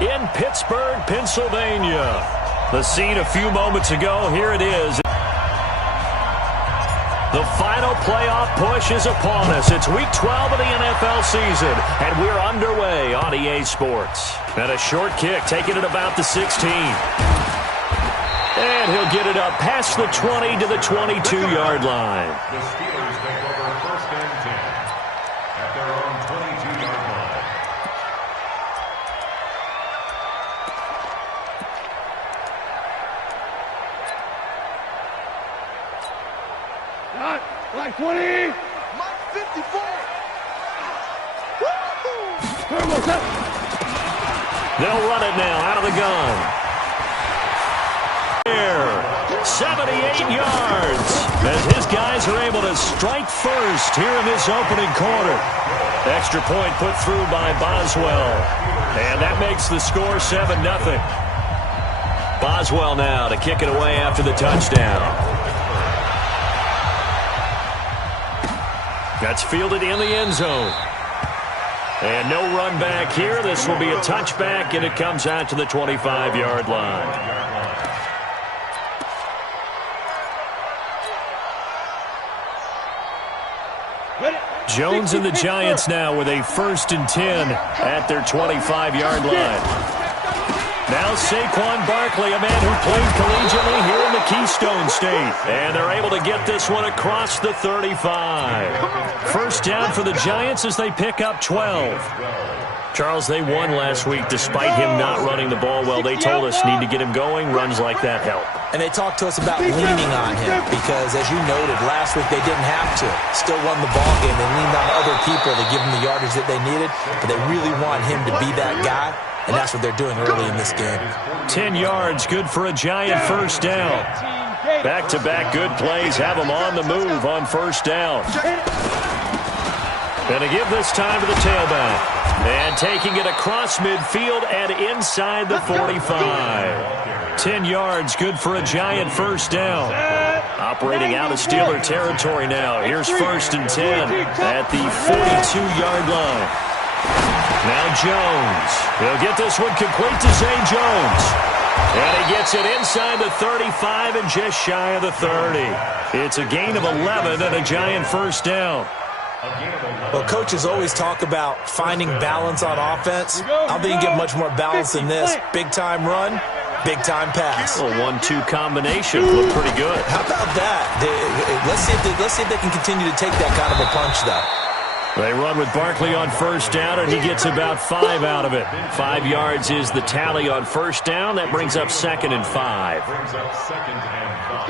in Pittsburgh, Pennsylvania. The scene a few moments ago, here it is. The final playoff push is upon us. It's Week 12 of the NFL season, and we're underway on EA Sports. And a short kick, taking it about the 16. And he'll get it up past the 20 to the 22-yard line. The Steelers take over 1st and 10 at their own 22-yard line. Like 20. Mike 54. They'll run it now out of the gun. 78 yards as his guys are able to strike first here in this opening quarter. Extra point put through by Boswell. And that makes the score 7-0. Boswell now to kick it away after the touchdown. That's fielded in the end zone. And no run back here. This will be a touchback, and it comes out to the 25-yard line. Jones and the Giants now with a 1st and 10 at their 25-yard line. Now Saquon Barkley, a man who played collegiately here in the Keystone State. And they're able to get this one across the 35. 1st down for the Giants as they pick up 12. Charles, they won last week despite him not running the ball well. They told us need to get him going. Runs like that help. And they talked to us about leaning on him because, as you noted, last week they didn't have to. Still won the ball game. They leaned on other people to give them the yardage that they needed, but they really want him to be that guy, and that's what they're doing early in this game. 10 yards, good for a Giant 1st down. Back-to-back good plays have them on the move on 1st down. And to give this time to the tailback. And taking it across midfield and inside the 45. 10 yards, good for a Giant 1st down. Operating out of Steeler territory now. Here's 1st and 10 at the 42-yard line. Now Jones. He'll get this one complete to Zay Jones. And he gets it inside the 35 and just shy of the 30. It's a gain of 11 and a Giant 1st down. Well, coaches always talk about finding balance on offense. I don't think you get much more balance than this. Big-time run, big-time pass. A 1-2 combination looked pretty good. How about that? Let's see if they can continue to take that kind of a punch, though. They run with Barkley on 1st down, and he gets about 5 out of it. 5 yards is the tally on 1st down. That brings up 2nd and 5.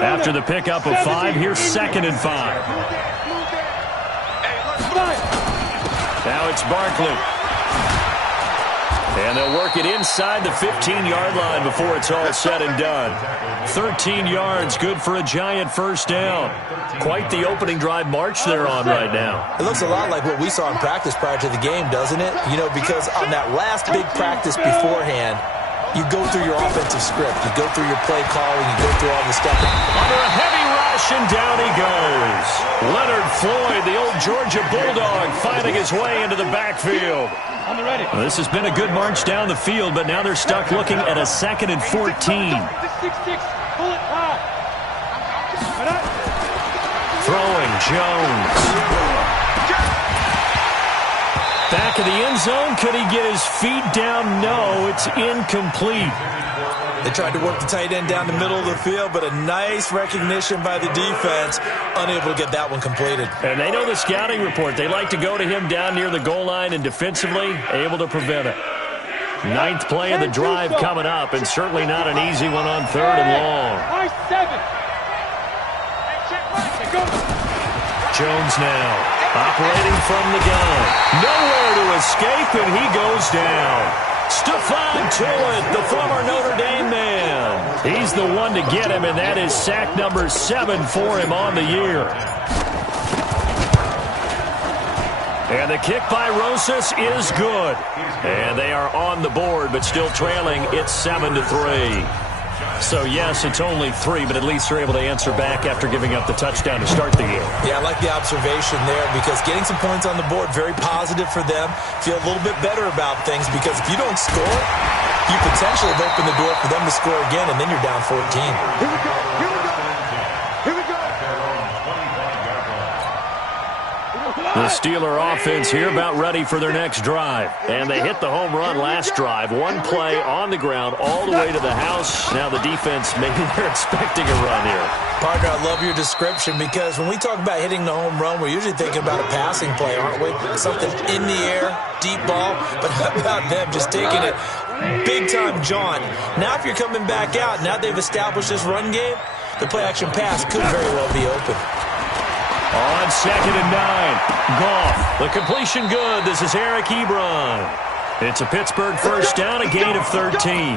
After the pickup of 5, here's 2nd and 5. Now it's Barkley. And they'll work it inside the 15-yard line before it's all said and done. 13 yards, good for a Giant 1st down. Quite the opening drive march they're on right now. It looks a lot like what we saw in practice prior to the game, doesn't it? You know, because on that last big practice beforehand, you go through your offensive script. You go through your play calling. You go through all the stuff. Under a heavy rush, and down he goes. Leonard Floyd, the old Georgia Bulldog, finding his way into the backfield. Well, this has been a good march down the field, but now they're stuck looking at a 2nd and 14. Throwing, Jones. Back of the end zone. Could he get his feet down? No, it's incomplete. They tried to work the tight end down the middle of the field, but a nice recognition by the defense. Unable to get that one completed. And they know the scouting report. They like to go to him down near the goal line, and defensively able to prevent it. 9th play of the drive coming up, and certainly not an easy one on 3rd and long. Jones now. Operating from the gun. Nowhere to escape, and he goes down. Stephon Tuitt, the former Notre Dame man. He's the one to get him, and that is sack number 7 for him on the year. And the kick by Rosas is good. And they are on the board, but still trailing. It's 7-3. So, yes, it's only 3, but at least they're able to answer back after giving up the touchdown to start the game. Yeah, I like the observation there because getting some points on the board, very positive for them. Feel a little bit better about things because if you don't score, you potentially have opened the door for them to score again, and then you're down 14. Here we go. Here we go. Here we go. The Steeler offense here about ready for their next drive. And they hit the home run last drive. One play on the ground all the way to the house. Now the defense, maybe they're expecting a run here. Partner, I love your description because when we talk about hitting the home run, we're usually thinking about a passing play, aren't we? Something in the air, deep ball. But how about them just taking it big-time jaunt? Now if you're coming back out, now they've established this run game, the play-action pass could very well be open. On 2nd and 9, Goff. The completion good. This is Eric Ebron. It's a Pittsburgh first down, a gain of 13.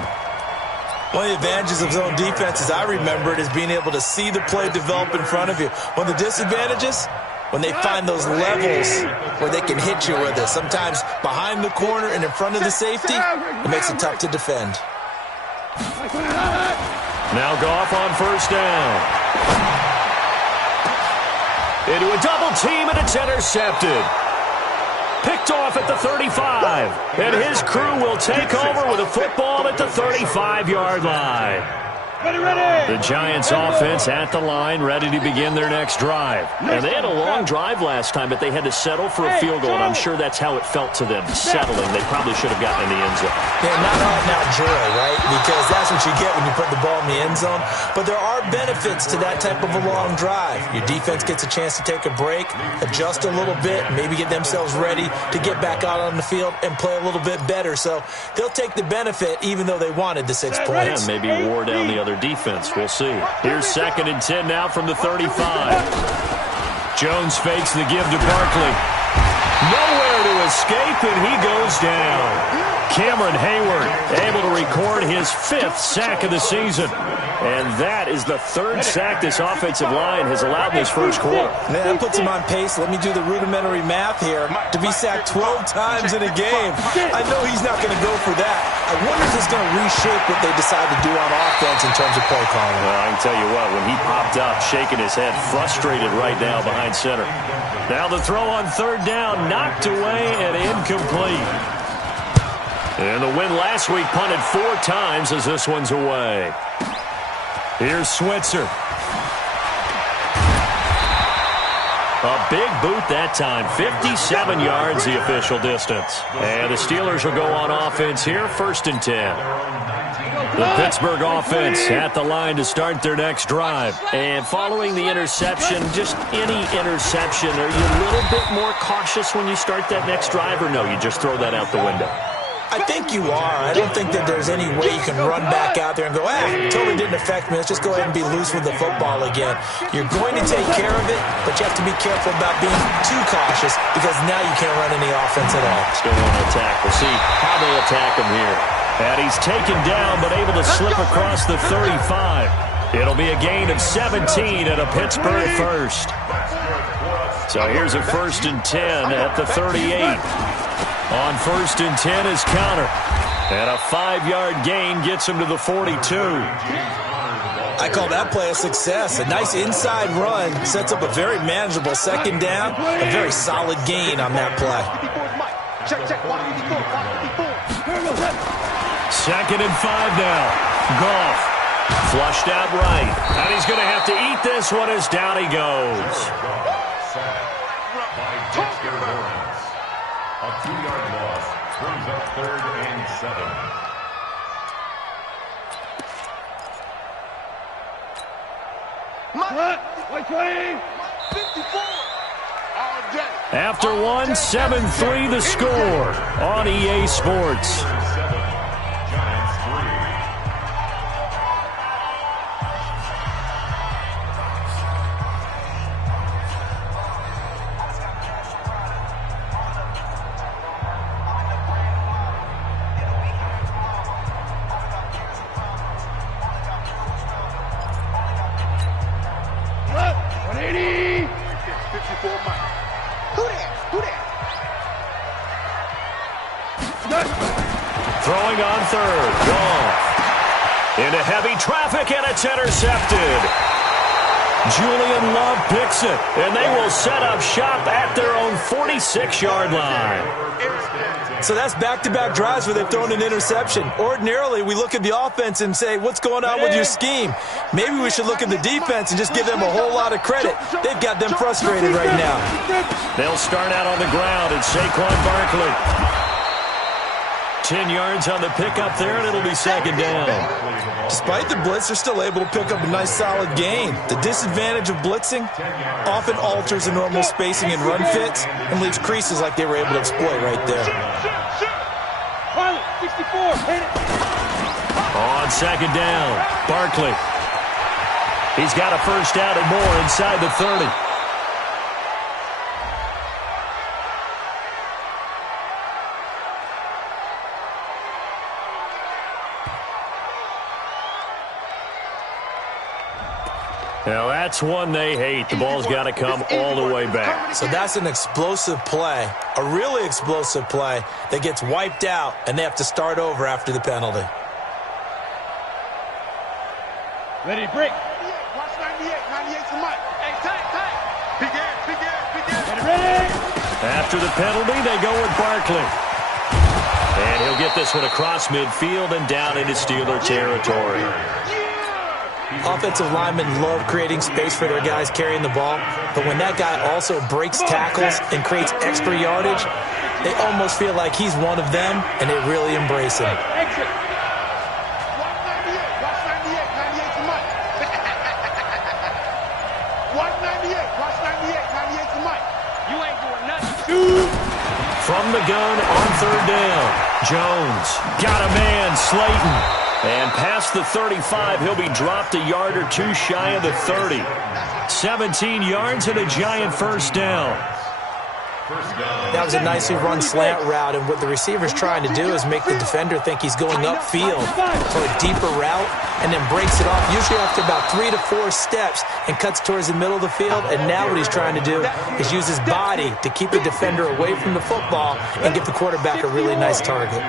One of the advantages of zone defense, as I remember it, is being able to see the play develop in front of you. One of the disadvantages, when they find those levels where they can hit you with it. Sometimes behind the corner and in front of the safety, it makes it tough to defend. Now Goff on first down. Into a double team, and it's intercepted. Picked off at the 35. And his crew will take over with a football at the 35-yard line. The Giants offense at the line, ready to begin their next drive. And they had a long drive last time, but they had to settle for a field goal, and I'm sure that's how it felt to them, settling. They probably should have gotten in the end zone. Yeah, not out and out joy, right? Because that's what you get when you put the ball in the end zone. But there are benefits to that type of a long drive. Your defense gets a chance to take a break, adjust a little bit, maybe get themselves ready to get back out on the field and play a little bit better. So they'll take the benefit even though they wanted the 6 points. Yeah, maybe wore down the other defense. We'll see. Here's 2nd and 10 now from the 35. Jones fakes the give to Barkley. Nowhere to escape, and he goes down. Cameron Hayward able to record his 5th sack of the season. And that is the 3rd sack this offensive line has allowed in this first quarter. Man, that puts him on pace. Let me do the rudimentary math here. To be sacked 12 times in a game, I know he's not going to go for that. I wonder if it's going to reshape what they decide to do on offense in terms of play calling. Well, I can tell you what, when he popped up, shaking his head, frustrated right now behind center. Now the throw on 3rd down, knocked away and incomplete. And the win last week punted 4 times as this one's away. Here's Switzer. A big boot that time. 57 yards the official distance. And the Steelers will go on offense here, 1st and 10. The Pittsburgh offense at the line to start their next drive. And following the interception, just any interception, are you a little bit more cautious when you start that next drive, or no, you just throw that out the window? I think you are. I don't think that there's any way you can run back out there and go, totally didn't affect me. Let's just go ahead and be loose with the football again. You're going to take care of it, but you have to be careful about being too cautious because now you can't run any offense at all. Still want to attack. We'll see how they attack him here. And he's taken down, but able to slip across the 35. It'll be a gain of 17 at a Pittsburgh first. So here's a 1st and 10 at the 38. On 1st and 10 is counter. And a 5-yard gain gets him to the 42. I call that play a success. A nice inside run sets up a very manageable 2nd down. A very solid gain on that play. 2nd and 5 now. Goff flushed out right. And he's going to have to eat this one as down he goes. A 2-yard loss brings up 3rd and 7. After one, 7-3 the score on EA Sports. Giants 3. Throwing on 3rd. Goff. Into heavy traffic, and it's intercepted. Julian Love picks it, and they will set up shop at their own 46-yard line. So that's back-to-back drives where they've thrown an interception. Ordinarily, we look at the offense and say, what's going on with your scheme? Maybe we should look at the defense and just give them a whole lot of credit. They've got them frustrated right now. They'll start out on the ground, and Saquon Barkley. 10 yards on the pickup there, and it'll be second down. Despite the blitz, they're still able to pick up a nice, solid gain. The disadvantage of blitzing often alters the normal spacing and run fits and leaves creases like they were able to exploit right there. On second down, Barkley. He's got a first down and more inside the 30. Now, that's one they hate. The ball's got to come all the way back. So that's an explosive play, a really explosive play that gets wiped out, and they have to start over after the penalty. Ready to break. Watch 98. 98's the mic. Hey, tight. Big air. Ready. After the penalty, they go with Barkley. And he'll get this one across midfield and down into Steeler territory. Offensive linemen love creating space for their guys carrying the ball, but when that guy also breaks tackles and creates extra yardage, they almost feel like he's one of them, and they really embrace him. From the gun on third down, Jones got a man, Slayton. And past the 35, he'll be dropped a yard or two shy of the 30. 17 yards and a giant first down. That was a nicely run slant route, and what the receiver's trying to do is make the defender think he's going upfield for a deeper route and then breaks it off, usually after about 3 to 4 steps, and cuts towards the middle of the field. And now what he's trying to do is use his body to keep the defender away from the football and give the quarterback a really nice target.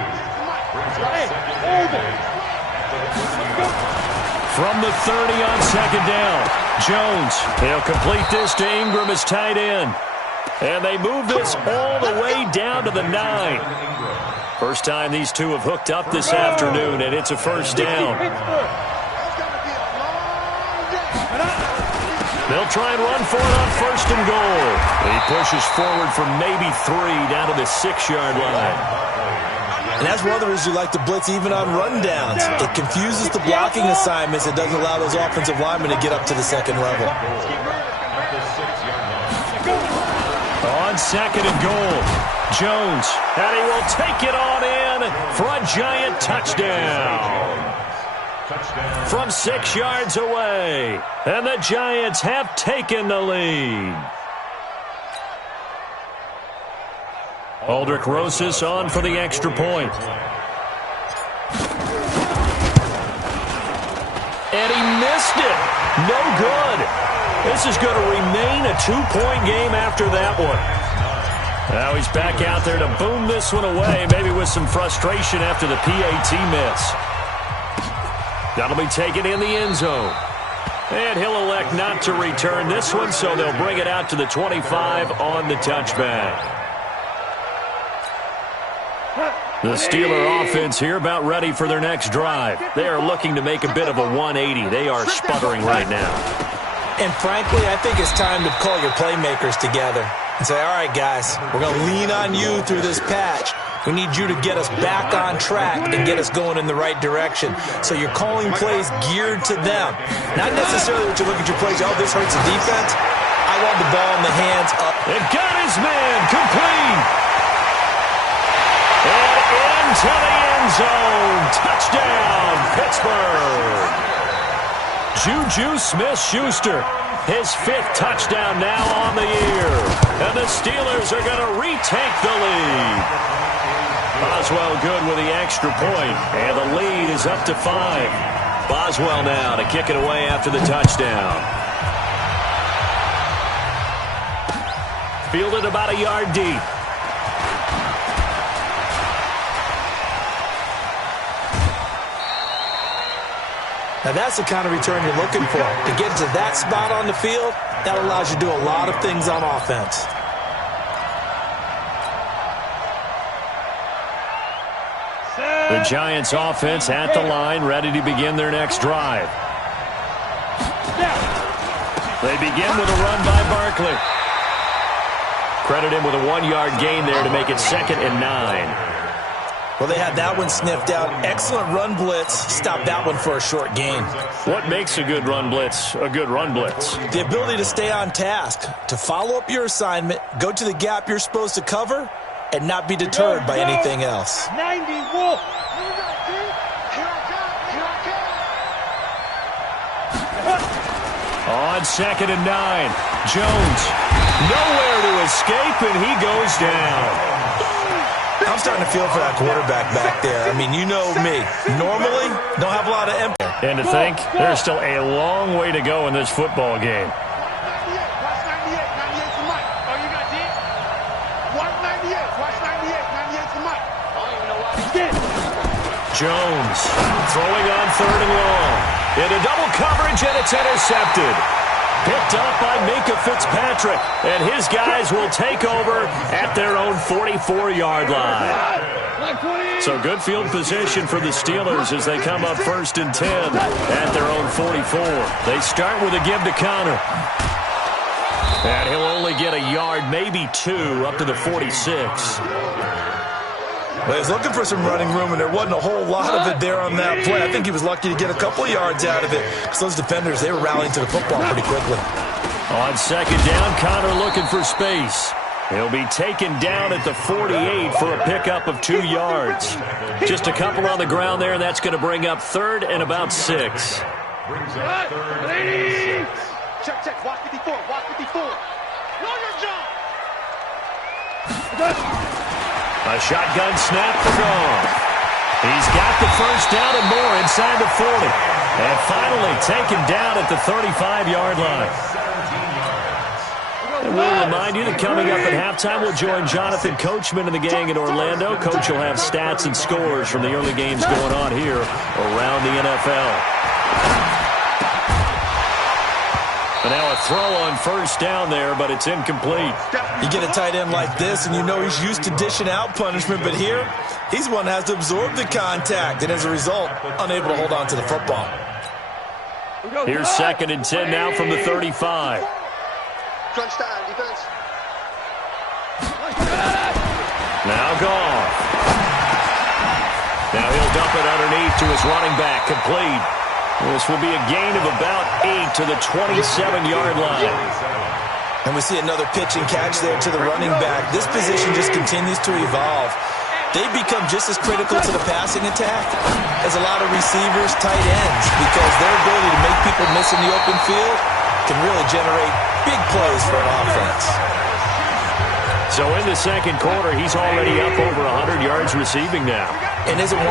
From the 30 on second down, Jones. He'll complete this to Ingram as tight end. And they move this all the way down to the 9. First time these two have hooked up this afternoon, and it's a first down. They'll try and run for it on first and goal. He pushes forward from maybe 3 down to the 6-yard line. And that's one of the reasons you like to blitz even on rundowns. It confuses the blocking assignments. It doesn't allow those offensive linemen to get up to the second level. On second and goal, Jones, and he will take it on in for a giant touchdown. From 6 yards away, and the Giants have taken the lead. Aldrich Rosas on for the extra point. And he missed it. No good. This is going to remain a 2-point game after that one. Now he's back out there to boom this one away, maybe with some frustration after the PAT miss. That'll be taken in the end zone. And he'll elect not to return this one, so they'll bring it out to the 25 on the touchback. The Steeler offense here about ready for their next drive. They are looking to make a bit of a 180. They are sputtering right now. And frankly, I think it's time to call your playmakers together and say, all right, guys, we're going to lean on you through this patch. We need you to get us back on track and get us going in the right direction. So you're calling plays geared to them. Not necessarily what you look at your plays, oh, this hurts the defense. I want the ball in the hands up. They've got his man complete. And into the end zone. Touchdown, Pittsburgh. Juju Smith-Schuster, his 5th touchdown now on the year. And the Steelers are going to retake the lead. Boswell good with the extra point, and the lead is up to 5. Boswell now to kick it away after the touchdown. Fielded about a yard deep. Now, that's the kind of return you're looking for. To get to that spot on the field, that allows you to do a lot of things on offense. The Giants offense at the line, ready to begin their next drive. They begin with a run by Barkley. Credit him with a 1-yard gain there to make it 2nd and 9. Well, they had that one sniffed out. Excellent run blitz. Stop that one for a short gain. What makes a good run blitz a good run blitz? The ability to stay on task, to follow up your assignment, go to the gap you're supposed to cover, and not be deterred by anything else. 90 Wolf. On 2nd and 9, Jones nowhere to escape, and he goes down. I'm starting to feel for that quarterback back there. I mean, you know me. Normally, don't have a lot of empty. And to think, there's still a long way to go in this football game. Watch 98. 98 to Mike. Oh, you got deep? Watch 98. Watch 98. 98 to Mike. I don't even know why he did. Jones throwing on 3rd and long. Into double coverage, and it's intercepted. Picked up by Minka Fitzpatrick, and his guys will take over at their own 44-yard line. So good field position for the Steelers as they come up 1st and 10 at their own 44. They start with a give to Connor. And he'll only get a yard, maybe 2, up to the 46. Well, he was looking for some running room, and there wasn't a whole lot of it there on that play. I think he was lucky to get a couple of yards out of it because those defenders, they were rallying to the football pretty quickly. On 2nd down, Connor looking for space. He'll be taken down at the 48 for a pickup of 2 yards. Just a couple on the ground there, and that's going to bring up 3rd and about 6. Brings up 3rd and 6. Check. Watch 54. Watch 54. Lawyer John. A shotgun snap for Goff. He's got the 1st down and more inside the 40. And finally taken down at the 35-yard line. And we'll remind you that coming up at halftime, we'll join Jonathan Coachman and the gang in Orlando. Coach will have stats and scores from the early games going on here around the NFL. And now a throw on 1st down there, but it's incomplete. You get a tight end like this, and you know he's used to dishing out punishment, but here, he's one that has to absorb the contact, and as a result, unable to hold on to the football. Here's 2nd and 10 now from the 35. Crunch time, defense. Now Goff. Now he'll dump it underneath to his running back, complete. This will be a gain of about 8 to the 27-yard line. And we see another pitch and catch there to the running back. This position just continues to evolve. They become just as critical to the passing attack as a lot of receivers, tight ends, because their ability to make people miss in the open field can really generate big plays for an offense. So in the 2nd quarter, he's already up over 100 yards receiving now. And isn't 100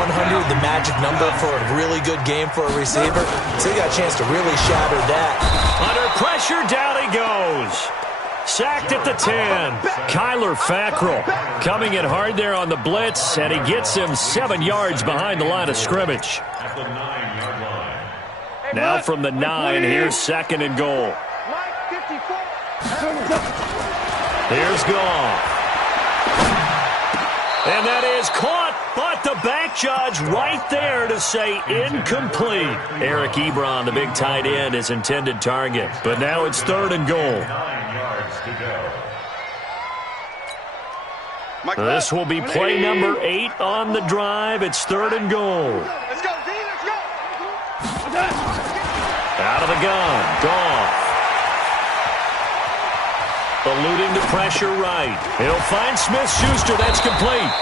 the magic number for a really good game for a receiver? So he got a chance to really shatter that. Under pressure, down he goes. Sacked at the 10. Kyler Fackrell coming in hard there on the blitz, and he gets him 7 yards behind the line of scrimmage. At the 9-yard line. Now from the 9, here's 2nd and goal. Here's Goff. And that is caught, but the back judge right there to say incomplete. Eric Ebron, the big tight end, his intended target. But now it's 3rd and goal. 9 yards to go. This will be play number 8 on the drive. It's 3rd and goal. Let's go, D. Let's go. Out of the gun. Goff. Eluding the pressure right. He'll find Smith-Schuster. That's complete.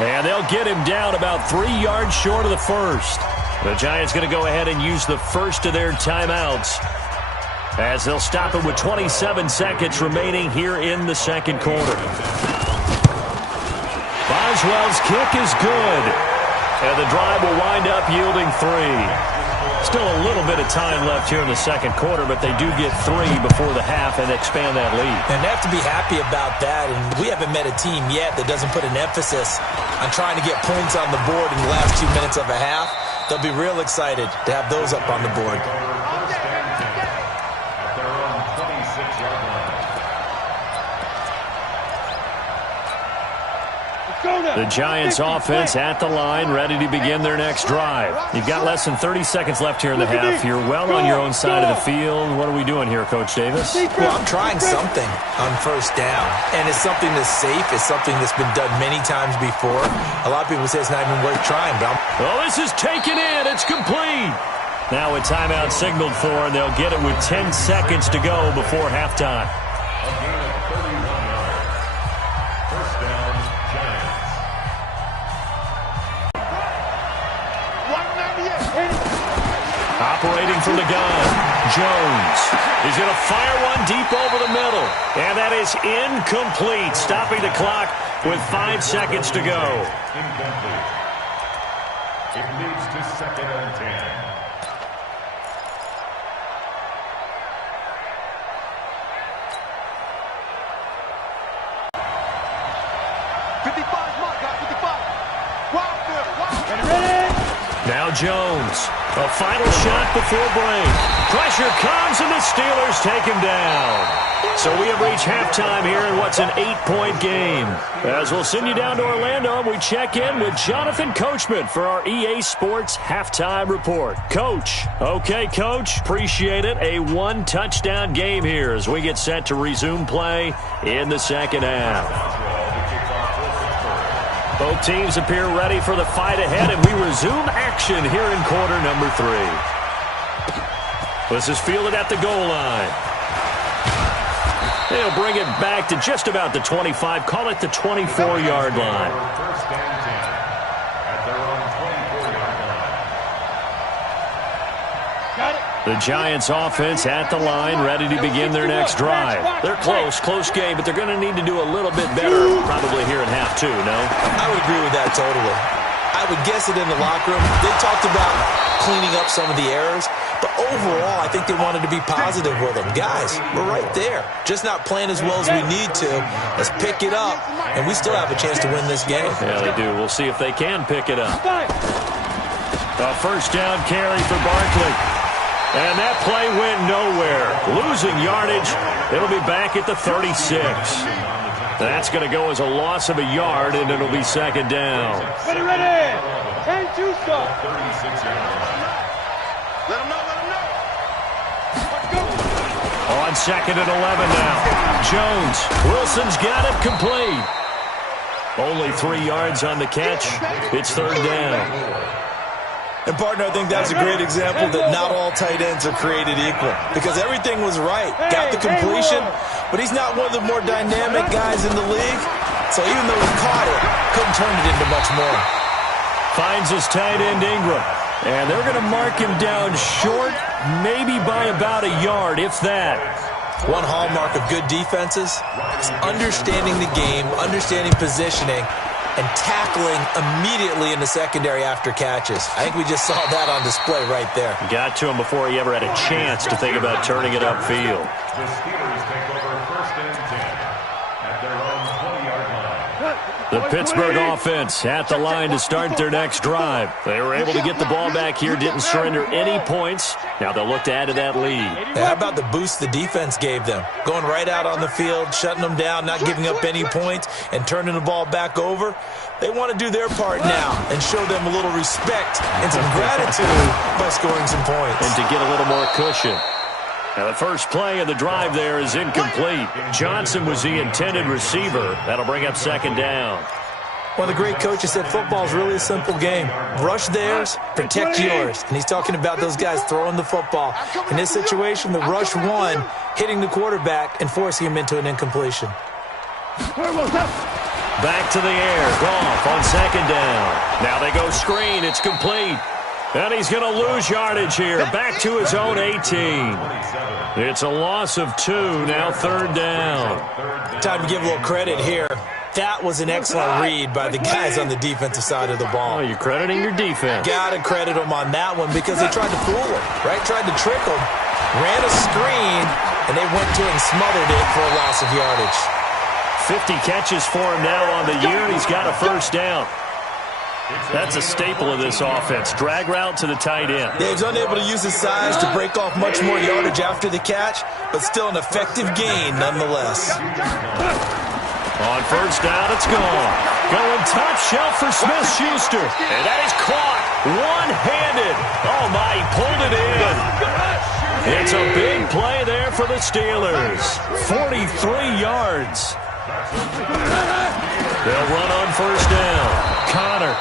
And they'll get him down about 3 yards short of the 1st. The Giants going to go ahead and use the first of their timeouts as they'll stop it with 27 seconds remaining here in the 2nd quarter. Boswell's kick is good. And the drive will wind up yielding 3. Still a little bit of time left here in the 2nd quarter, but they do get 3 before the half and expand that lead. And they have to be happy about that, and we haven't met a team yet that doesn't put an emphasis on trying to get points on the board in the last 2 minutes of a half. They'll be real excited to have those up on the board. First and 10 at their own 26-yard line. The Giants offense at the line, ready to begin their next drive. You've got less than 30 seconds left here in the half. You're well on your own side of the field. What are we doing here, Coach Davis? Well, I'm trying something on first down, and it's something that's safe. It's something that's been done many times before. A lot of people say it's not even worth trying, but Oh, this is taken in. It's complete. Now a timeout signaled for, and they'll get it with 10 seconds to go before halftime. A gain of 31 yards. First down, Giants. 198. Operating from the gun, Jones. He's going to fire one deep over the middle. And that is incomplete, stopping the clock with 5 seconds to go. Incomplete. It leads to second and 10. Now Jones, a final shot before break. Pressure comes and the Steelers take him down. So we have reached halftime here in what's an 8-point game. As we'll send you down to Orlando, we check in with Jonathan Coachman for our EA Sports Halftime Report. Coach. Okay, Coach. Appreciate it. A 1-touchdown game here as we get set to resume play in the second half. Both teams appear ready for the fight ahead, and we resume action here in quarter number 3. This is fielded at the goal line. They'll bring it back to just about the 25, call it the 24-yard line. First and 10 at their own 24-yard line. Got it. The Giants offense at the line, ready to begin their next drive. They're close game, but they're going to need to do a little bit better probably here in half 2, no? I would agree with that totally. I would guess it in the locker room. They talked about cleaning up some of the errors, but overall, I think they wanted to be positive with them. Guys, we're right there. Just not playing as well as we need to. Let's pick it up, and we still have a chance to win this game. Yeah, they do. We'll see if they can pick it up. A first down carry for Barkley. And that play went nowhere. Losing yardage. It'll be back at the 36. That's going to go as a loss of a yard, and it'll be second down. Ready. And two stop. 36-yard line. Let him know. Let's go. On second and 11 now. Jones. Wilson's got it complete. Only 3 yards on the catch. It's third down. And, partner, I think that's a great example that not all tight ends are created equal. Because everything was right. Got the completion, but he's not one of the more dynamic guys in the league. So even though he caught it, couldn't turn it into much more. Finds his tight end Ingram. And they're going to mark him down short, maybe by about a yard, if that. One hallmark of good defenses is understanding the game, understanding positioning, and tackling immediately in the secondary after catches. I think we just saw that on display right there. Got to him before he ever had a chance to think about turning it upfield. The Steelers take over first and 10 at their own 20-yard line. The Pittsburgh offense at the line to start their next drive. They were able to get the ball back here, didn't surrender any points. Now they'll look to add to that lead. How about the boost the defense gave them? Going right out on the field, shutting them down, not giving up any points, and turning the ball back over. They want to do their part now and show them a little respect and some gratitude by scoring some points. And to get a little more cushion. Now the first play of the drive there is incomplete. Johnson was the intended receiver. That'll bring up second down. One of the great coaches said football is really a simple game. Rush theirs, protect yours. And he's talking about those guys throwing the football. In this situation, the rush won, hitting the quarterback and forcing him into an incompletion. Back to the air. Goff on second down. Now they go screen. It's complete. And he's going to lose yardage here. Back to his own 18. It's a loss of 2. Now third down. Time to give a little credit here. That was an excellent read by the guys on the defensive side of the ball. Oh, you're crediting your defense. Got to credit them on that one because they tried to fool him, right? Tried to trick him. Ran a screen, and they went to him and smothered it for a loss of yardage. 50 catches for him now on the year, and he's got a first down. That's a staple of this offense. Drag route to the tight end. Yeah, he's unable to use his size to break off much more yardage after the catch, but still an effective gain nonetheless. On first down, it's gone. Going top shelf for Smith-Schuster. And that is caught one-handed. Oh, my, he pulled it in. It's a big play there for the Steelers. 43 yards. They'll run on first down. Connor.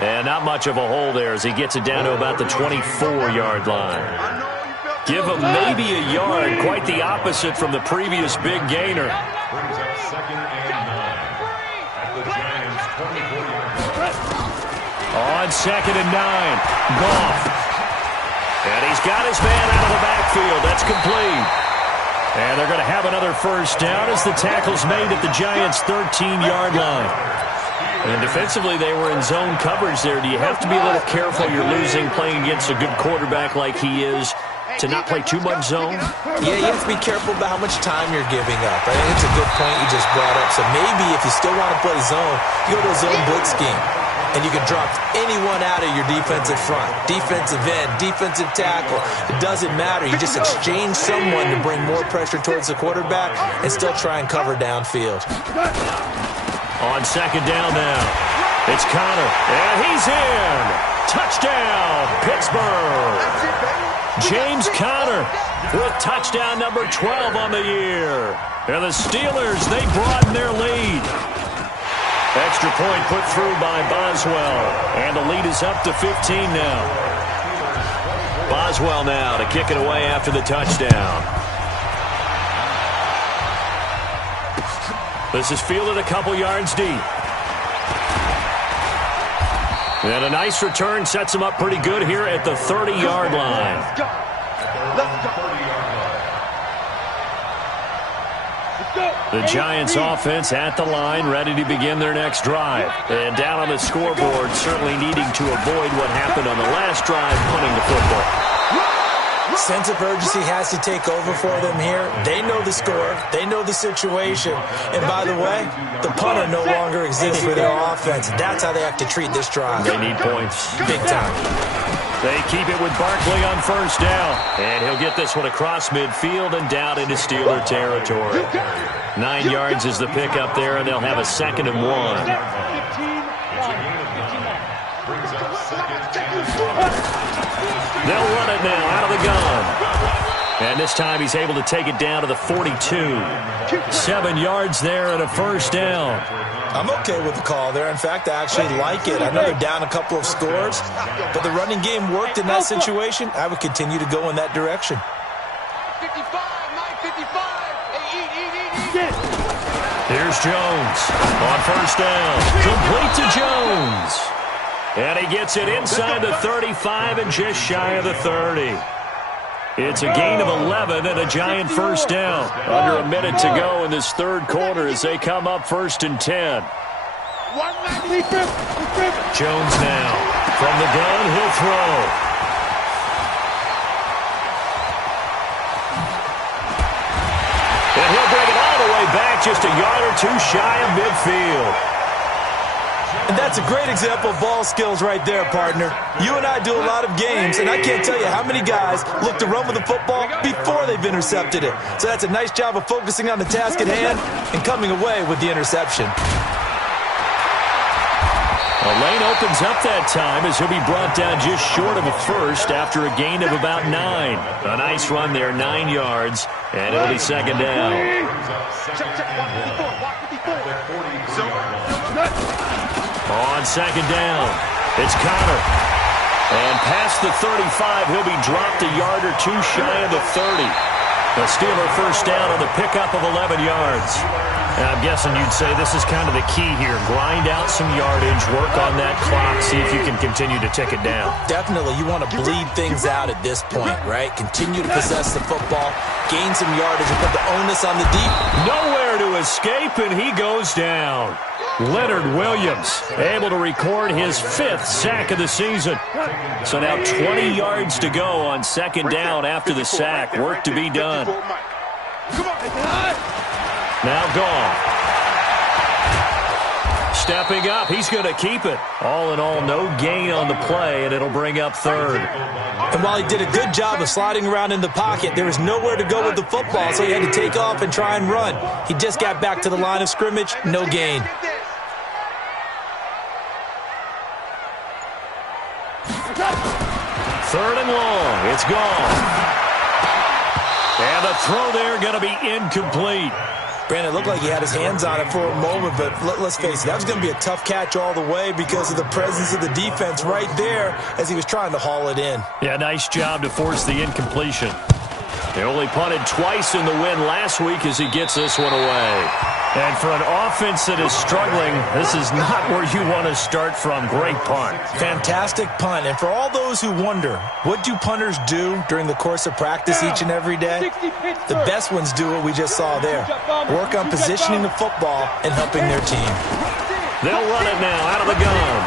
And not much of a hole there as he gets it down to about the 24-yard line. Give him maybe a yard, quite the opposite from the previous big gainer. Brings up 2nd and 9 at the Giants' 24-yard line. On 2nd and 9, Goff. And he's got his man out of the backfield. That's complete. And they're going to have another first down as the tackle's made at the Giants' 13-yard line. And defensively, they were in zone coverage there. Do you have to be a little careful? You're losing playing against a good quarterback like he is to not play too much zone? Yeah, you have to be careful about how much time you're giving up. I think it's a good point you just brought up. So maybe if you still want to play zone, you go to a zone blitz scheme. And you can drop anyone out of your defensive front. Defensive end, defensive tackle. It doesn't matter. You just exchange someone to bring more pressure towards the quarterback and still try and cover downfield. On 2nd down now, it's Connor, and he's in. Touchdown, Pittsburgh. James Conner with touchdown number 12 on the year. And the Steelers, they broaden their lead. Extra point put through by Boswell, and the lead is up to 15 now. Boswell now to kick it away after the touchdown. This is fielded a couple yards deep. And a nice return sets him up pretty good here at the 30-yard line. Let's go. Let's go. The Giants offense at the line, ready to begin their next drive. And down on the scoreboard, certainly needing to avoid what happened on the last drive, punting the football. Sense of urgency has to take over for them here. They know the score. They know the situation. And by the way, the punter no longer exists for their offense. That's how they have to treat this drive. They need points. Big time. They keep it with Barkley on first down. And he'll get this one across midfield and down into Steeler territory. 9 yards is the pickup there, and they'll have a 2nd and 1. Brings up 2nd and 1. They'll run it now out of the gun. And this time he's able to take it down to the 42. 7 yards there and a first down. I'm okay with the call there. In fact, I actually like it. I know they're down a couple of scores, but the running game worked in that situation. I would continue to go in that direction. 55, 955. Here's Jones on first down. Complete to Jones. And he gets it inside the 35 and just shy of the 30. It's a gain of 11 and a Giant first down. Under a minute to go in this third quarter as they come up 1st and 10. Jones now from the gun, he'll throw. And he'll bring it all the way back, just a yard or two shy of midfield. And that's a great example of ball skills right there, partner. You and I do a lot of games, and I can't tell you how many guys look to run with the football before they've intercepted it. So that's a nice job of focusing on the task at hand and coming away with the interception. A lane opens up that time as he'll be brought down just short of a first after a gain of about 9. A nice run there, 9 yards, and it'll be 2nd down. On 2nd down, it's Connor. And past the 35, he'll be dropped a yard or two shy of the 30. The Steeler first down on the pickup of 11 yards. And I'm guessing you'd say this is kind of the key here. Grind out some yardage, work on that clock, see if you can continue to tick it down. Definitely. You want to bleed things out at this point, right? Continue to possess the football, gain some yardage, and put the onus on the deep. Nowhere to escape, and he goes down. Leonard Williams able to record his 5th sack of the season. So now 20 yards to go on 2nd down after the sack. Work to be done. Now Goff. stepping up. He's going to keep it. All in all, no gain on the play, and it'll bring up third. And while he did a good job of sliding around in the pocket, there was nowhere to go with the football, so he had to take off and try and run. He just got back to the line of scrimmage, no gain. Third and long. It's gone. And the throw there going to be incomplete. Brandon, it looked like he had his hands on it for a moment, but let's face it, that was going to be a tough catch all the way because of the presence of the defense right there as he was trying to haul it in. Yeah, nice job to force the incompletion. They only punted twice in the win last week as he gets this one away. And for an offense that is struggling, this is not where you want to start from. Great punt. Fantastic punt. And for all those who wonder, what do punters do during the course of practice each and every day? The best ones do what we just saw there. Work on positioning the football and helping their team. They'll run it now out of the gun.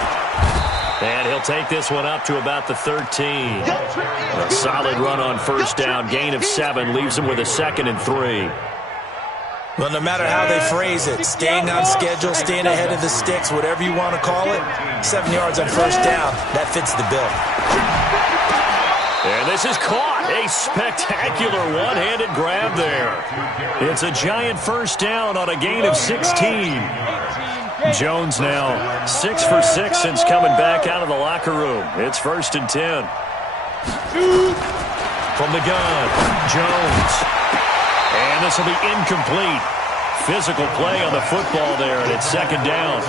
And he'll take this one up to about the 13. A solid run on first down. Gain of 7 leaves him with a 2nd and 3. Well, no matter how they phrase it, staying on schedule, staying ahead of the sticks, whatever you want to call it, 7 yards on first down, that fits the bill. And this is caught. A spectacular one-handed grab there. It's a giant first down on a gain of 16. Jones now 6 for 6 since coming back out of the locker room. It's 1st and 10. From the gun, Jones. And this will be incomplete. Physical play on the football there, and it's 2nd down.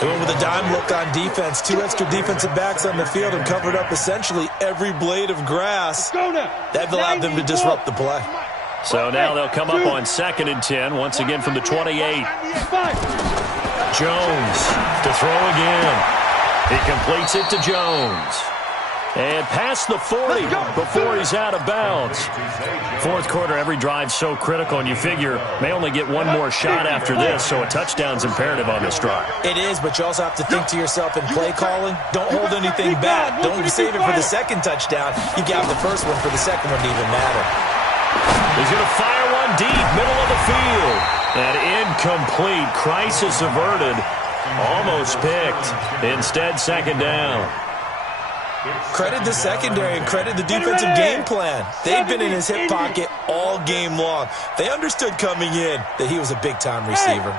They went with a dime look on defense. 2 extra defensive backs on the field and covered up essentially every blade of grass. That allowed them to disrupt the play. So now they'll come up on 2nd and 10, once again from the 28. Jones to throw again. He completes it to Jones. And past the 40 before he's out of bounds. Fourth quarter, every drive so critical, and you figure may only get one more shot after this, so a touchdown's imperative on this drive. It is, but you also have to think to yourself in play calling, don't hold anything back. Don't save it for the 2nd touchdown. You got the first one for the 2nd one to even matter. He's going to fire one deep, middle of the field. And incomplete. Crisis averted. Almost picked. Instead, 2nd down. Credit the secondary and credit the defensive game plan. They've been in his hip pocket all game long. They understood coming in that he was a big-time receiver.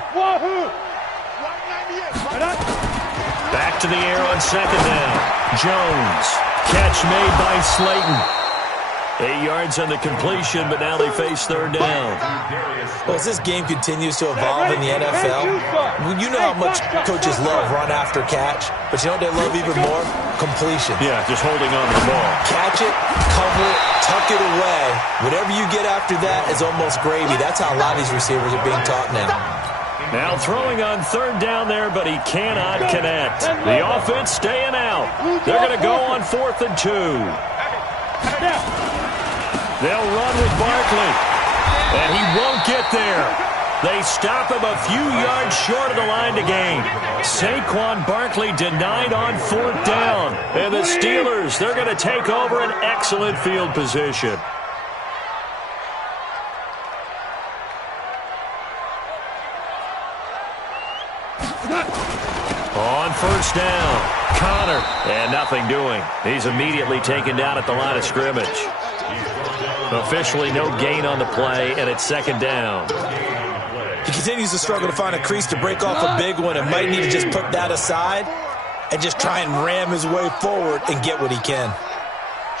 Back to the air on 2nd down. Jones. Catch made by Slayton. 8 yards on the completion, but now they face 3rd down. Well, as this game continues to evolve in the NFL, you know how much coaches love run after catch, but you know what they love even more? Completion. Yeah, just holding on to the ball. Catch it, cover it, tuck it away. Whatever you get after that is almost gravy. That's how a lot of these receivers are being taught now. Now throwing on 3rd down there, but he cannot connect. The offense staying out. They're going to go on 4th and 2. They'll run with Barkley, and he won't get there. They stop him a few yards short of the line to gain. Saquon Barkley denied on 4th down. And the Steelers, they're going to take over an excellent field position. On 1st down, Connor, and nothing doing. He's immediately taken down at the line of scrimmage. Officially no gain on the play, and it's 2nd down. He continues to struggle to find a crease to break off a big one and might need to just put that aside and just try and ram his way forward and get what he can.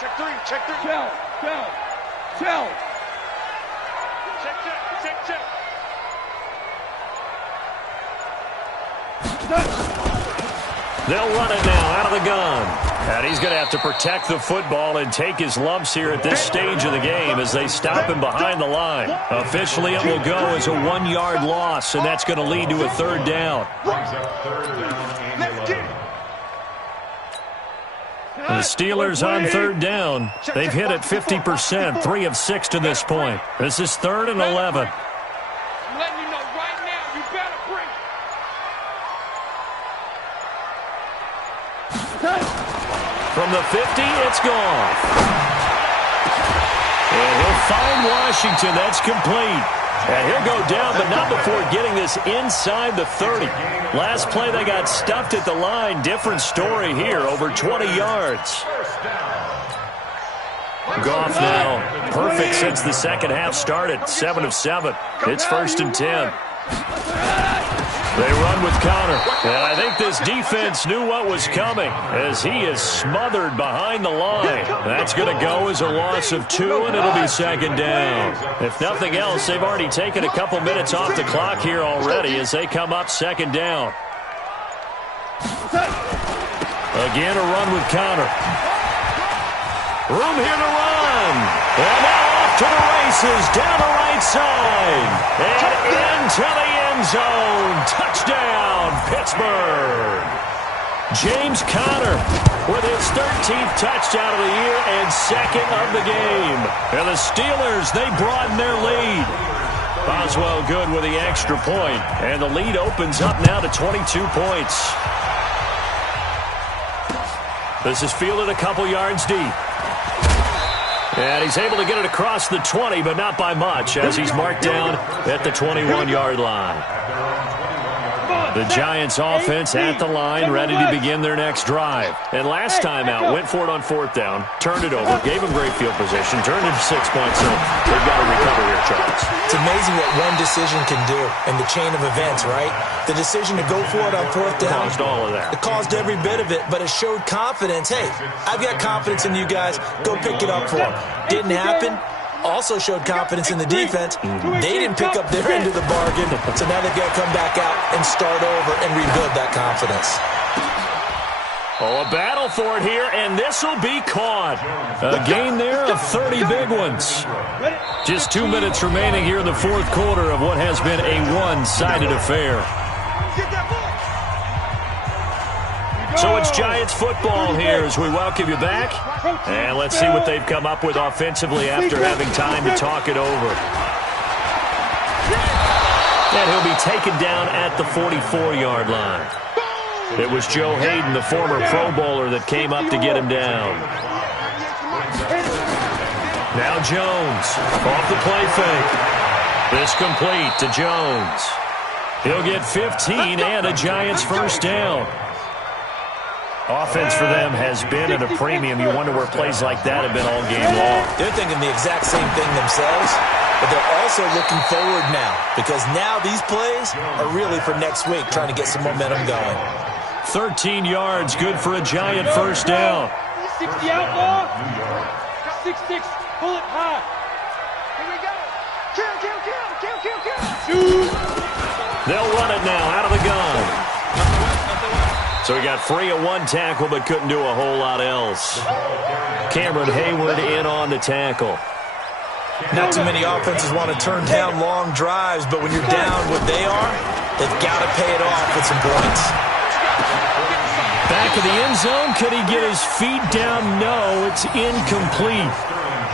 Check 3, check 3. Tell. Check. They'll run it now out of the gun. And he's going to have to protect the football and take his lumps here at this stage of the game as they stop him behind the line. Officially, it will go as a 1-yard loss, and that's going to lead to a 3rd down. The Steelers on 3rd down. They've hit it 50%, 3 of 6 to this point. This is 3rd and 11. Let me know right now. You better bring From the 50, it's gone. And he'll find Washington. That's complete. And he'll go down, but not before getting this inside the 30. Last play, they got stuffed at the line. Different story here, over 20 yards. Goff now, perfect since the second half started, 7 of 7. It's 1st and 10. They run with Connor. And I think this defense knew what was coming as he is smothered behind the line. That's going to go as a loss of 2, and it'll be 2nd down. If nothing else, they've already taken a couple minutes off the clock here already as they come up 2nd down. Again, a run with Connor. Room here to run. And now off to the races, down the right side. And into the end zone. Touchdown, Pittsburgh. James Conner with his 13th touchdown of the year and 2nd of the game. And the Steelers, they broaden their lead. Boswell good with the extra point. And the lead opens up now to 22 points. This is fielded a couple yards deep. And he's able to get it across the 20, but not by much, as he's marked down at the 21-yard line. The Giants offense at the line, ready to begin their next drive. And last time out, went for it on 4th down, turned it over, gave him great field position, turned it to 6 points. So they've got to recover here, Charles. It's amazing what one decision can do in the chain of events, right? The decision to go for it on 4th down. Caused all of that. It caused every bit of it, but it showed confidence. Hey, I've got confidence in you guys. Go pick it up for them. Didn't happen. Also showed confidence in the defense. They didn't pick up their end of the bargain, so now they've got to come back out and start over and rebuild that confidence. Oh, a battle for it here, and this will be caught. A gain there of 30 big ones. Just 2 minutes remaining here in the 4th quarter of what has been a one-sided affair. So it's Giants football here as we welcome you back. And let's see what they've come up with offensively after having time to talk it over. And he'll be taken down at the 44-yard line. It was Joe Hayden, the former Pro Bowler, that came up to get him down. Now Jones off the play fake. This complete to Jones. He'll get 15 and a Giants 1st down. Offense for them has been at a premium. You wonder where plays like that have been all game long. They're thinking the exact same thing themselves, but they're also looking forward now because now these plays are really for next week, trying to get some momentum going. 13 yards, good for a Giant 1st down. 60 outlaw. 6-6, pull it high. Here we go. Kill. They'll run it now out of the gun. So he got free of 1 tackle, but couldn't do a whole lot else. Cameron Hayward in on the tackle. Not too many offenses want to turn down long drives, but when you're down what they are, they've got to pay it off with some points. Back of the end zone, could he get his feet down? No, it's incomplete.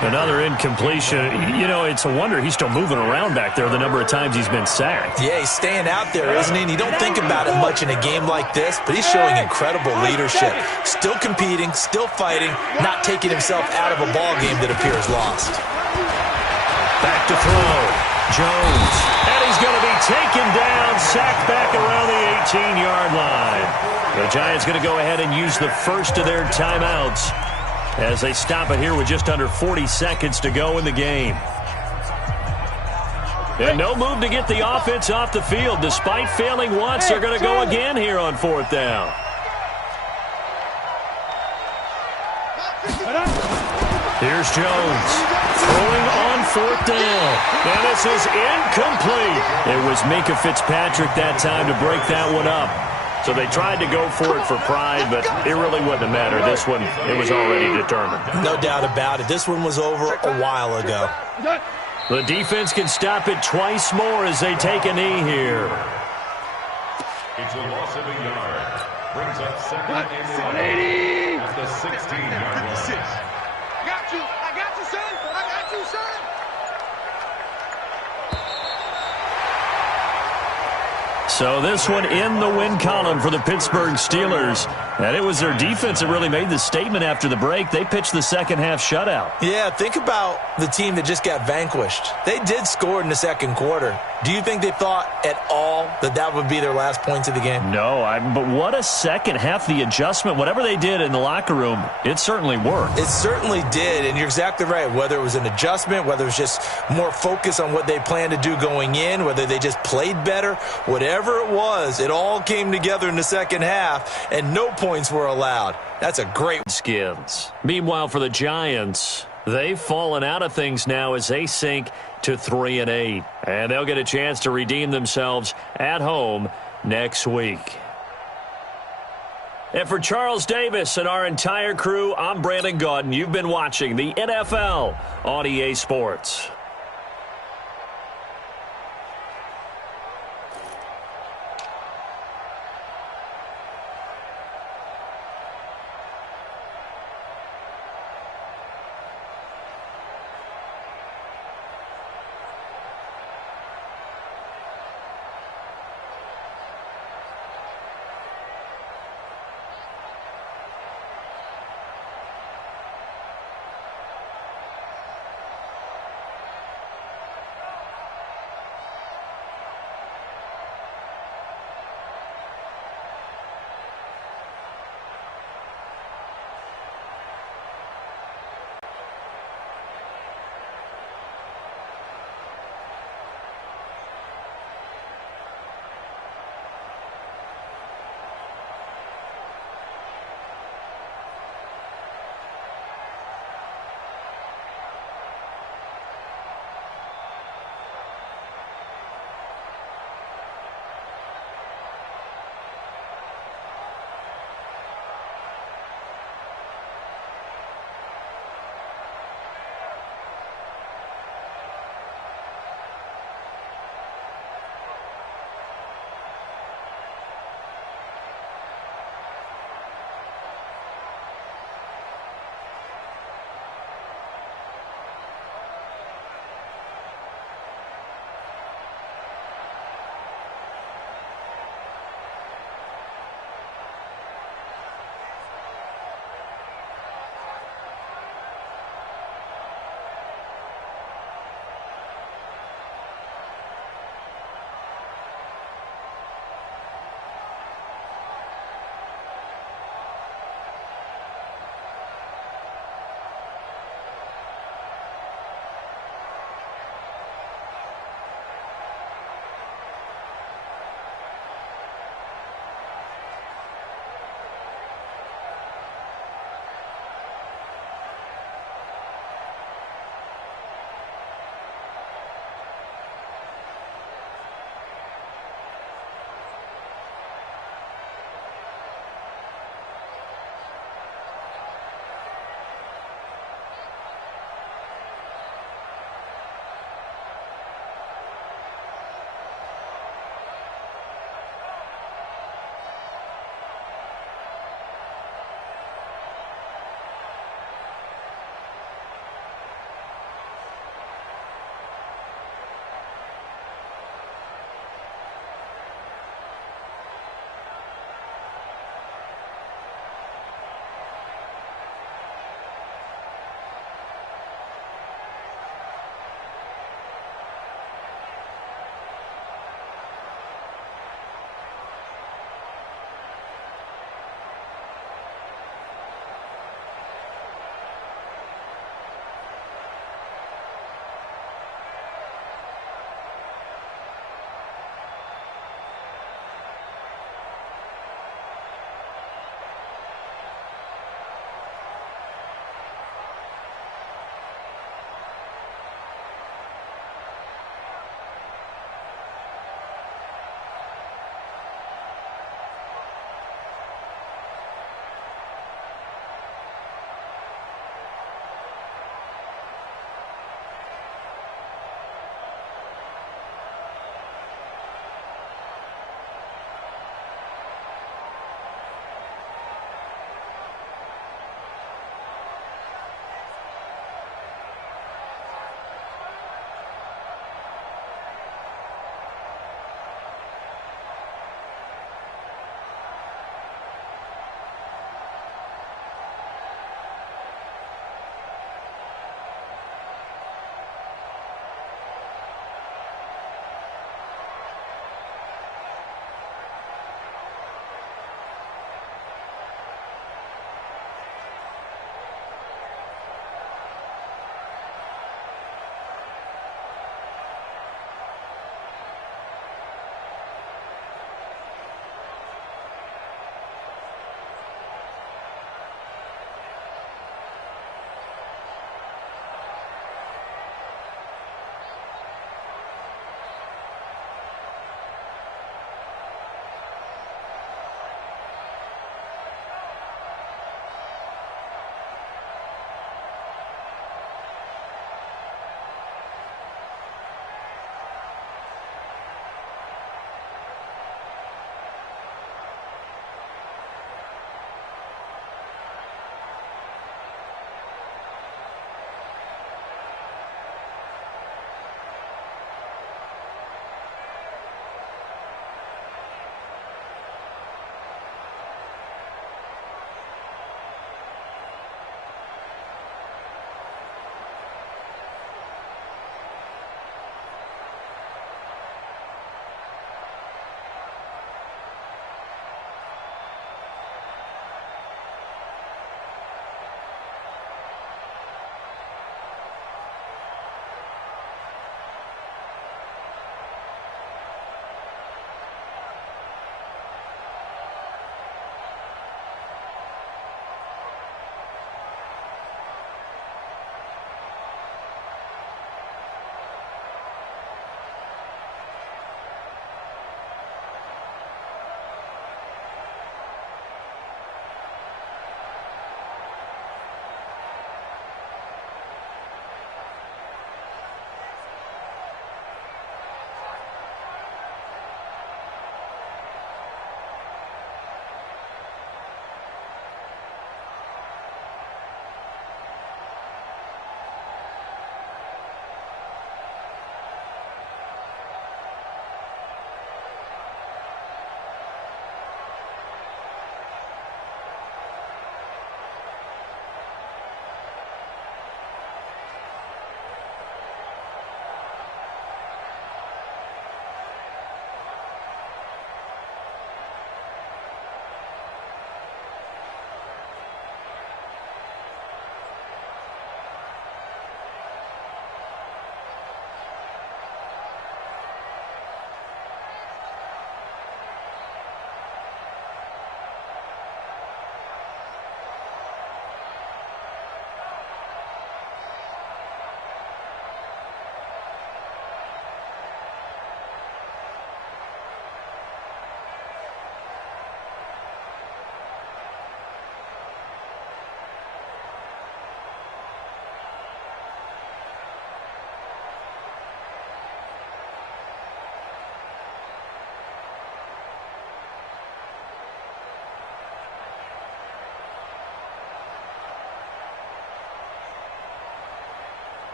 Another incompletion. You know, it's a wonder he's still moving around back there the number of times he's been sacked. Yeah, he's staying out there, isn't he? And you don't think about it much in a game like this, but he's showing incredible leadership. Still competing, still fighting, not taking himself out of a ball game that appears lost. Back to throw. Jones. And he's going to be taken down, sacked back around the 18-yard line. The Giants going to go ahead and use the first of their timeouts as they stop it here with just under 40 seconds to go in the game. And no move to get the offense off the field. Despite failing once, they're going to go again here on 4th down. Here's Jones throwing on 4th down. And this is incomplete. It was Minka Fitzpatrick that time to break that one up. So they tried to go for it for pride, but it really wouldn't have mattered. This one, it was already determined. No doubt about it. This one was over a while ago. The defense can stop it twice more as they take a knee here. It's a loss of a yard. Brings up 2nd and 11 at the 16-yard line. I got you, son. So this one in the win column for the Pittsburgh Steelers. And it was their defense that really made the statement after the break. They pitched the second-half shutout. Yeah, think about the team that just got vanquished. They did score in the second quarter. Do you think they thought at all that that would be their last points of the game? No, but what a second half. The adjustment, whatever they did in the locker room, it certainly worked. It certainly did, and you're exactly right. Whether it was an adjustment, whether it was just more focus on what they planned to do going in, whether they just played better, whatever it was, it all came together in the second half, and no points were allowed. That's a great skins. Meanwhile, for the Giants, they've fallen out of things now as they sink to 3-8. And they'll get a chance to redeem themselves at home next week. And for Charles Davis and our entire crew, I'm Brandon Gaudin. You've been watching the NFL on EA Sports.